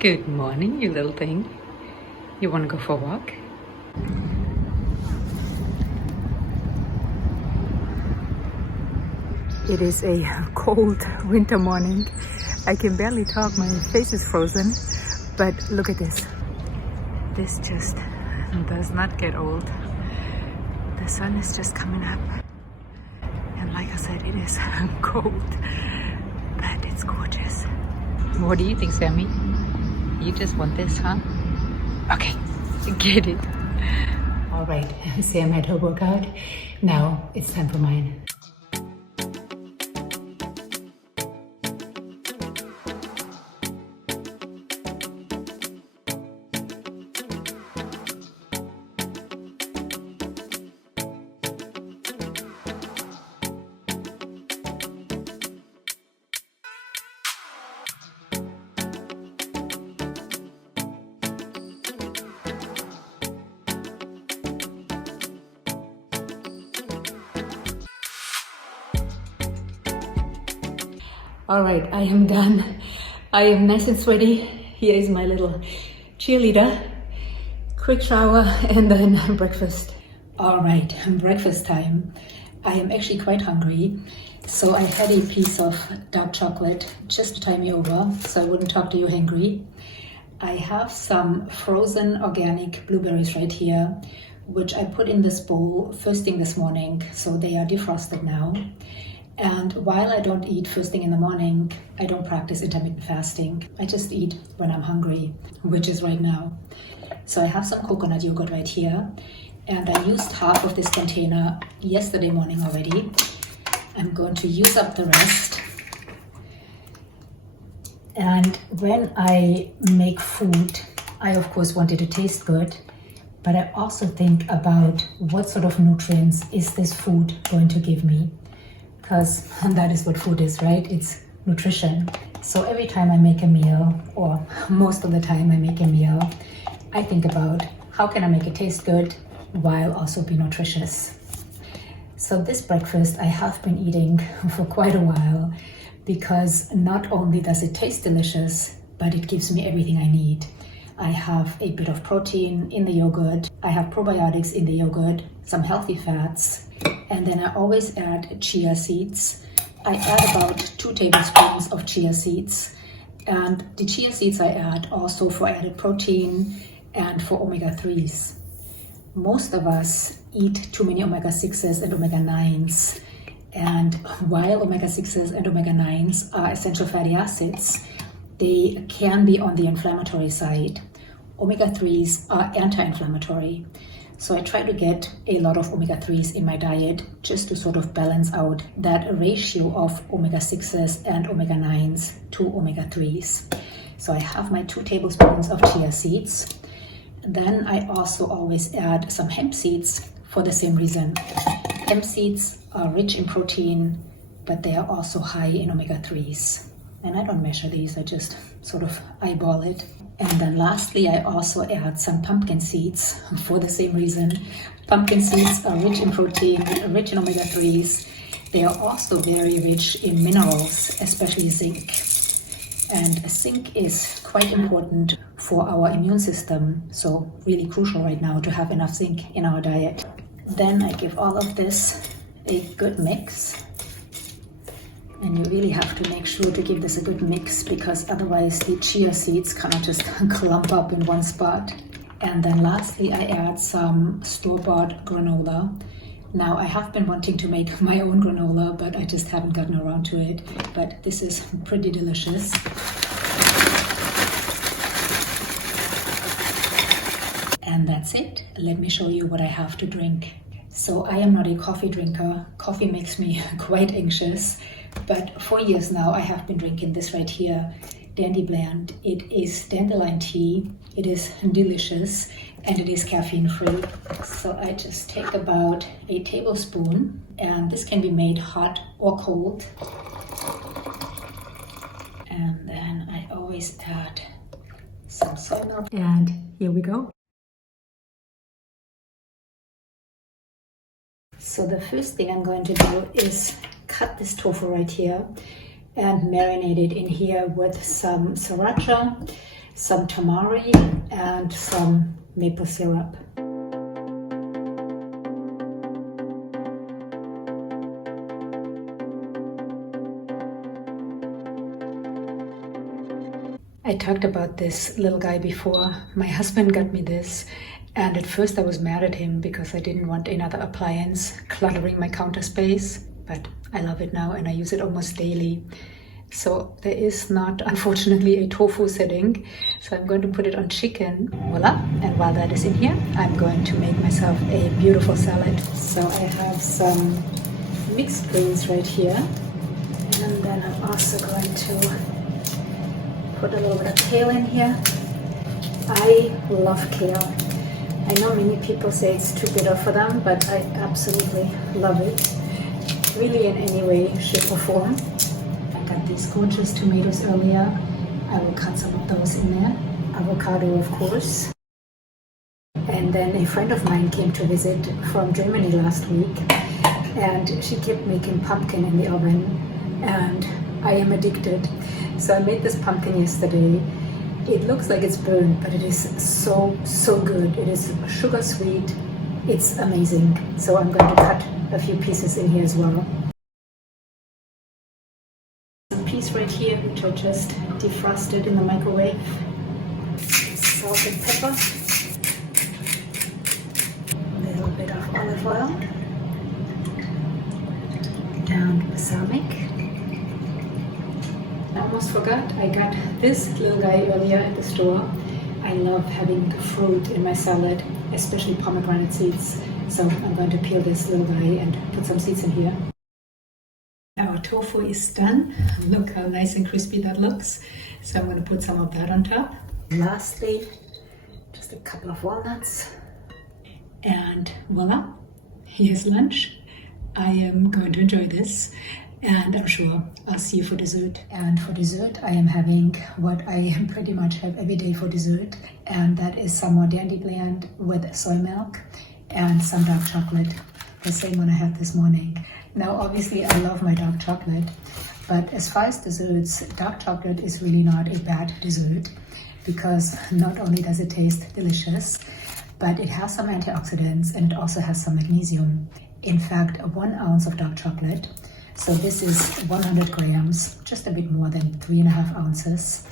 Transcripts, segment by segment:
Good morning, you little thing. You want to go for a walk? It is a cold winter morning. I can barely talk, my face is frozen. But look at this. This just does not get old. The sun is just coming up. And like I said, it is cold, but it's gorgeous. What do you think, Sammy? You just want this, huh? Okay, get it. All right, Sam had her workout. Now it's time for mine. All right, I am done. I am nice and sweaty. Here is my little cheerleader. Quick shower and then breakfast. All right, breakfast time. I am actually quite hungry. So I had a piece of dark chocolate just to tie me over so I wouldn't talk to you hungry. I have some frozen organic blueberries right here, which I put in this bowl first thing this morning. So they are defrosted now. And while I don't eat first thing in the morning, I don't practice intermittent fasting. I just eat when I'm hungry, which is right now. So I have some coconut yogurt right here. And I used half of this container yesterday morning already. I'm going to use up the rest. And when I make food, I of course want it to taste good. But I also think about what sort of nutrients is this food going to give me. Because that is what food is, right? It's nutrition. So every time I make a meal, or most of the time I make a meal, I think about how can I make it taste good while also be nutritious. So this breakfast I have been eating for quite a while because not only does it taste delicious, but it gives me everything I need. I have a bit of protein in the yogurt. I have probiotics in the yogurt, some healthy fats, and then I always add chia seeds. I add about 2 tablespoons of chia seeds. And the chia seeds I add also for added protein and for omega-3s. Most of us eat too many omega-6s and omega-9s. And while omega-6s and omega-9s are essential fatty acids, they can be on the inflammatory side. Omega-3s are anti-inflammatory. So I try to get a lot of omega-3s in my diet just to sort of balance out that ratio of omega-6s and omega-9s to omega-3s. So I have my 2 tablespoons of chia seeds. Then I also always add some hemp seeds for the same reason. Hemp seeds are rich in protein, but they are also high in omega-3s. And I don't measure these, I just sort of eyeball it. And then lastly, I also add some pumpkin seeds for the same reason. Pumpkin seeds are rich in protein, rich in omega-3s. They are also very rich in minerals, especially zinc. And zinc is quite important for our immune system, so really crucial right now to have enough zinc in our diet. Then I give all of this a good mix. And you really have to make sure to give this a good mix because otherwise the chia seeds cannot just clump up in one spot. And then lastly, I add some store-bought granola. Now I have been wanting to make my own granola, but I just haven't gotten around to it. But this is pretty delicious. And that's it. Let me show you what I have to drink. So I am not a coffee drinker. Coffee makes me quite anxious. But for years now, I have been drinking this right here, Dandy Blend. It is dandelion tea. It is delicious and it is caffeine free. So I just take about a tablespoon, and this can be made hot or cold. And then I always add some soy milk. And here we go. So the first thing I'm going to do is cut this tofu right here and marinate it in here with some sriracha, some tamari, and some maple syrup. I talked about this little guy before. My husband got me this, and at first I was mad at him because I didn't want another appliance cluttering my counter space, but I love it now and I use it almost daily. So there is not, unfortunately, a tofu setting, so I'm going to put it on chicken. Voila! And while that is in here, I'm going to make myself a beautiful salad. So I have some mixed greens right here, and then I'm also going to put a little bit of kale in here. I love kale. I know many people say it's too bitter for them, but I absolutely love it. Really in any way, shape or form. I got these gorgeous tomatoes earlier. I will cut some of those in there. Avocado, of course. And then a friend of mine came to visit from Germany last week, and she kept making pumpkin in the oven, and I am addicted. So I made this pumpkin yesterday. It looks like it's burnt, but it is so good. It is sugar sweet. It's amazing. So I'm going to cut a few pieces in here as well. Some peas right here, which I just defrosted in the microwave. Salt and pepper. A little bit of olive oil. And balsamic. I almost forgot, I got this little guy earlier at the store. I love having fruit in my salad, especially pomegranate seeds. So I'm going to peel this little guy and put some seeds in here. Our tofu is done. Look how nice and crispy that looks. So I'm going to put some of that on top. Lastly, just a couple of walnuts. And voila, here's lunch. I am going to enjoy this. And I'm sure I'll see you for dessert. And for dessert, I am having what I pretty much have every day for dessert. And that is some more dandy blend with soy milk and some dark chocolate. The same one I had this morning. Now, obviously, I love my dark chocolate. But as far as desserts, dark chocolate is really not a bad dessert, because not only does it taste delicious, but it has some antioxidants and it also has some magnesium. In fact, 1 ounce of dark chocolate, so this is 100 grams, just a bit more than 3.5 ounces.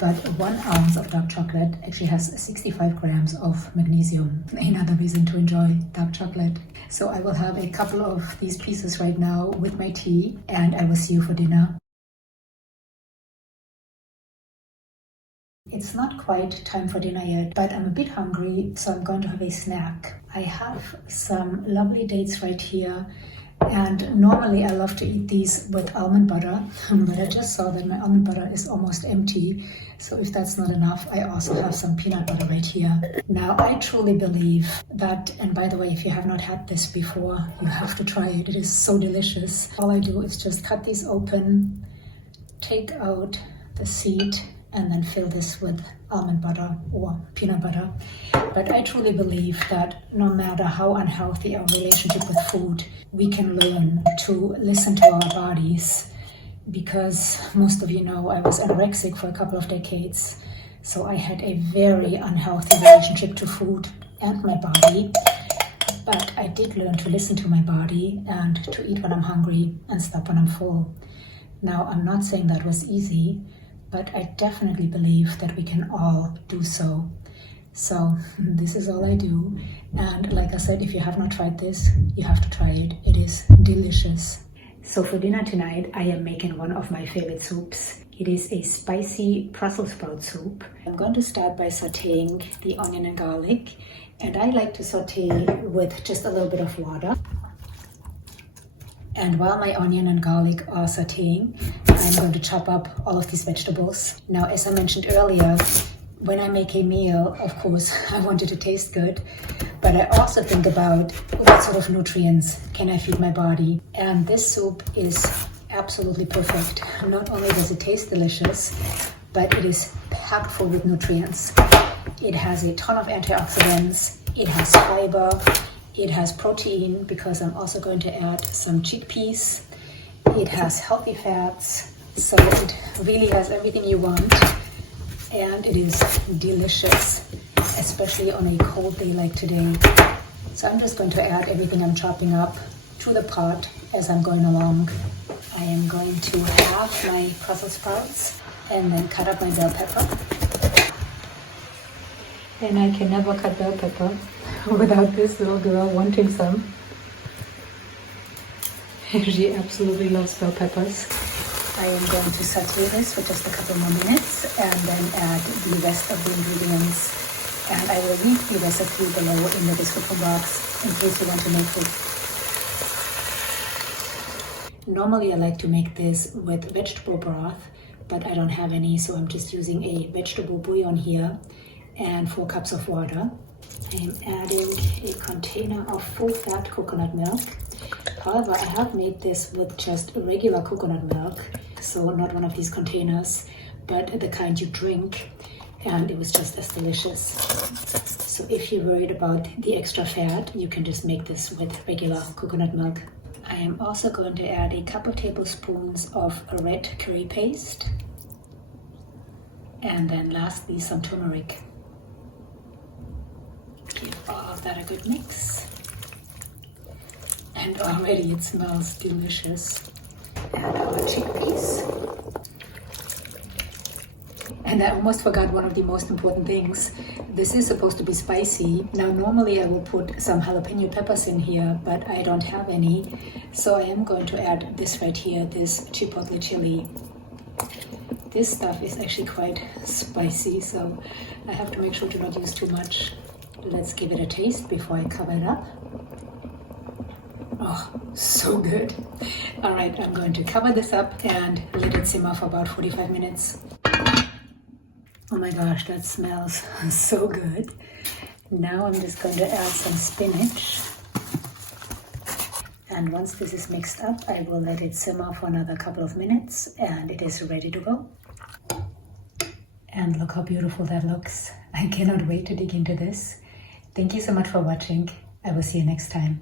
But 1 ounce of dark chocolate actually has 65 grams of magnesium. Another reason to enjoy dark chocolate. So I will have a couple of these pieces right now with my tea, and I will see you for dinner. It's not quite time for dinner yet, but I'm a bit hungry, so I'm going to have a snack. I have some lovely dates right here. And normally I love to eat these with almond butter, but I just saw that my almond butter is almost empty. So if that's not enough, I also have some peanut butter right here. Now, I truly believe that, and by the way, if you have not had this before, you have to try it. It is so delicious. All I do is just cut these open, take out the seed, and then fill this with almond butter or peanut butter. But I truly believe that no matter how unhealthy our relationship with food, we can learn to listen to our bodies, because most of you know I was anorexic for a couple of decades. So I had a very unhealthy relationship to food and my body. But I did learn to listen to my body and to eat when I'm hungry and stop when I'm full. Now, I'm not saying that was easy, but I definitely believe that we can all do so. So this is all I do. And like I said, if you have not tried this, you have to try it. It is delicious. So for dinner tonight, I am making one of my favorite soups. It is a spicy Brussels sprout soup. I'm going to start by sautéing the onion and garlic. And I like to sauté with just a little bit of water. And while my onion and garlic are sautéing, I'm going to chop up all of these vegetables. Now, as I mentioned earlier, when I make a meal, of course, I want it to taste good, but I also think about what sort of nutrients can I feed my body. And this soup is absolutely perfect. Not only does it taste delicious, but it is packed full with nutrients. It has a ton of antioxidants, it has fiber, it has protein, because I'm also going to add some chickpeas. It has healthy fats, so it really has everything you want. and it is delicious, especially on a cold day like today. So I'm just going to add everything I'm chopping up to the pot as I'm going along. I am going to halve my Brussels sprouts and then cut up my bell pepper. And I can never cut bell pepper without this little girl wanting some. She absolutely loves bell peppers. I am going to saute this for just a couple more minutes and then add the rest of the ingredients. And I will leave the recipe below in the description box in case you want to make it. Normally I like to make this with vegetable broth, but I don't have any, so I'm just using a vegetable bouillon here and 4 cups of water. I'm adding a container of full-fat coconut milk. However, I have made this with just regular coconut milk, so not one of these containers, but the kind you drink, and it was just as delicious. So if you're worried about the extra fat, you can just make this with regular coconut milk. I am also going to add a couple tablespoons of red curry paste, and then lastly some turmeric. Give all of that a good mix. And already it smells delicious. Add our chickpeas. And I almost forgot one of the most important things. This is supposed to be spicy. Now normally I will put some jalapeno peppers in here, but I don't have any. So I am going to add this right here, this chipotle chili. This stuff is actually quite spicy, so I have to make sure to not use too much. Let's give it a taste before I cover it up. Oh, so good. All right, I'm going to cover this up and let it simmer for about 45 minutes. Oh my gosh, that smells so good. Now I'm just going to add some spinach. And once this is mixed up, I will let it simmer for another couple of minutes and it is ready to go. And look how beautiful that looks. I cannot wait to dig into this. Thank you so much for watching. I will see you next time.